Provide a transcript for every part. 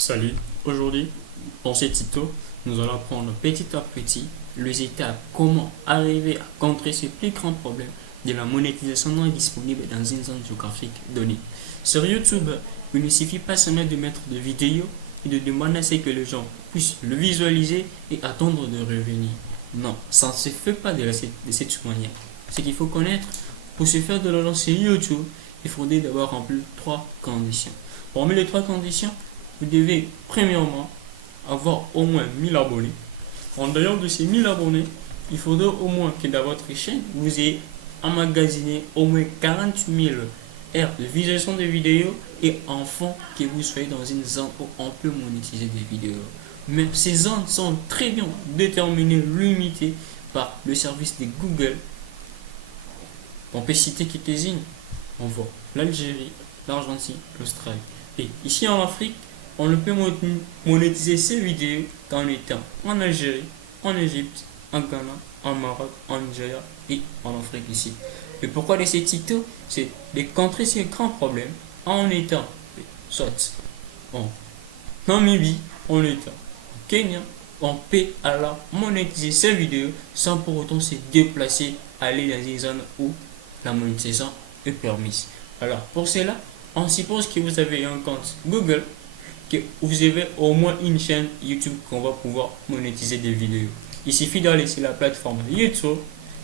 Salut, aujourd'hui, dans ce tuto, nous allons apprendre petit à petit les étapes comment arriver à contrer ce plus grand problème de la monétisation non disponible dans une zone géographique donnée. Sur YouTube, il ne suffit pas seulement de mettre des vidéos et de demander à ce que les gens puissent le visualiser et attendre de revenir. Non, ça ne se fait pas de cette manière. Ce qu'il faut connaître, pour se faire de l'argent sur YouTube, il faudrait d'abord remplir trois conditions. Parmi les trois conditions, vous devez premièrement avoir au moins 1000 abonnés. En dehors de ces 1000 abonnés, il faudra au moins que dans votre chaîne, vous ayez emmagasiné au moins 40 000 heures de visualisation de vidéos et enfin que vous soyez dans une zone où on peut monétiser des vidéos. Mais ces zones sont très bien déterminées, limitées par le service de Google. On peut citer quelques-unes. On voit l'Algérie, l'Argentine, l'Australie. Et ici en Afrique, on ne peut monétiser ces vidéos qu'en étant en Algérie, en Égypte, en Ghana, en Maroc, en Nigeria et en Afrique ici. Et pourquoi de ces tutos? C'est de contrer ces grands problèmes en étant soit en Namibie, en étant au Kenya, on peut alors monétiser ces vidéos sans pour autant se déplacer, aller dans une zone où la monétisation est permise. Alors pour cela, on suppose que vous avez un compte Google, que vous avez au moins une chaîne YouTube qu'on va pouvoir monétiser des vidéos. Il suffit d'aller sur la plateforme YouTube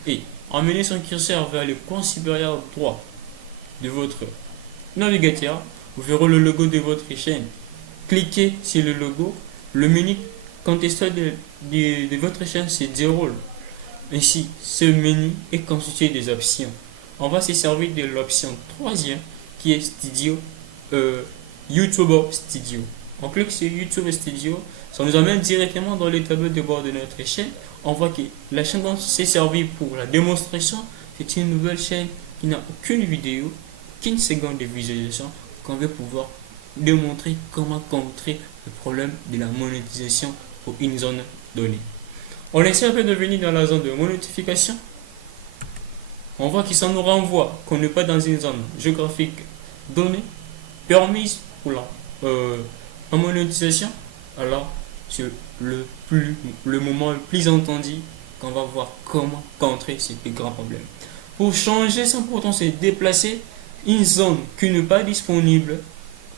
et emmener son curseur vers le coin supérieur droit de votre navigateur. Vous verrez le logo de votre chaîne. Cliquez sur le logo. Le menu contextuel de votre chaîne se déroule. Ainsi, ce menu est constitué des options. On va se servir de l'option troisième qui est Studio. YouTube Studio. On clique sur YouTube Studio, ça nous amène directement dans le tableau de bord de notre chaîne. On voit que la chaîne dont c'est servi pour la démonstration, c'est une nouvelle chaîne qui n'a aucune vidéo, qu'une seconde de visualisation, qu'on veut pouvoir démontrer comment contrer le problème de la monétisation pour une zone donnée. On essaie un peu de venir dans la zone de monétification. On voit que ça nous renvoie qu'on n'est pas dans une zone géographique donnée, permise pour la monétisation. Alors c'est le moment le plus entendu qu'on va voir comment contrer ces plus grands problèmes. Pour changer sans pourtant se déplacer, une zone qui n'est pas disponible,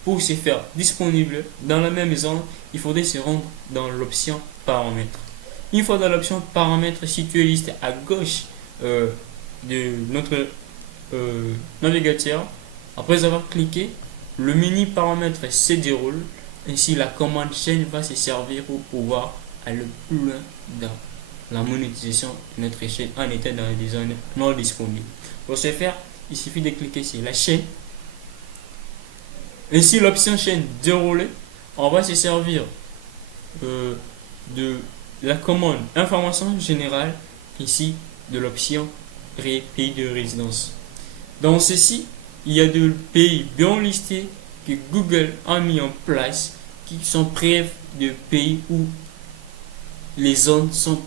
pour se faire disponible dans la même zone, il faudrait se rendre dans l'option paramètres. Une fois dans l'option paramètres située liste à gauche de notre navigateur, après avoir cliqué, le menu paramètres se déroule. Ainsi, la commande chaîne va se servir pour pouvoir aller plus loin dans la monétisation de notre chaîne en étant dans des zones non disponibles. Pour ce faire, il suffit de cliquer sur la chaîne. Ainsi, l'option chaîne déroulée, on va se servir de la commande information générale, ici de l'option pays de résidence. Dans ceci, il y a des pays bien listés que Google a mis en place qui sont preuves de pays où les zones sont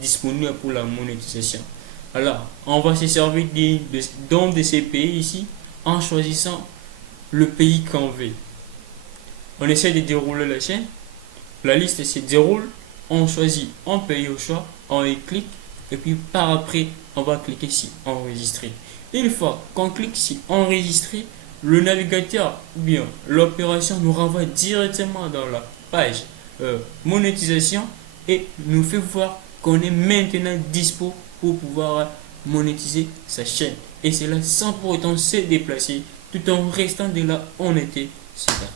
disponibles pour la monétisation. Alors, on va se servir d'un de ces pays ici en choisissant le pays qu'on veut. On essaie de dérouler la chaîne. La liste se déroule. On choisit un pays au choix. On y clique. Et puis par après, on va cliquer sur enregistrer. Une fois qu'on clique sur enregistrer, le navigateur ou bien l'opération nous renvoie directement dans la page monétisation et nous fait voir qu'on est maintenant dispo pour pouvoir monétiser sa chaîne. Et c'est là sans pour autant se déplacer tout en restant de là où on était. C'est ça.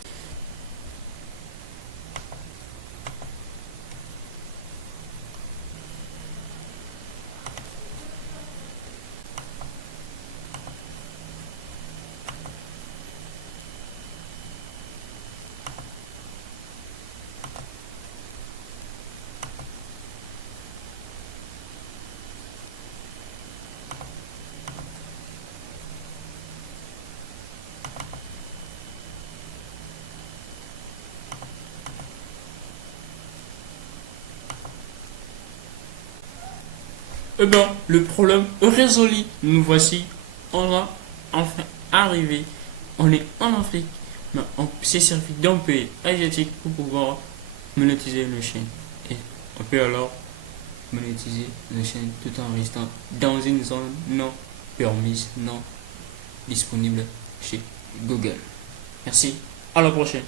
Eh bien, le problème résolu. Nous voici, on va enfin arriver. On est en Afrique. Ces servi d'un pays asiatique pour pouvoir monétiser nos chaînes. Et on peut alors monétiser nos chaînes tout en restant dans une zone non permise, non disponible chez Google. Merci, à la prochaine.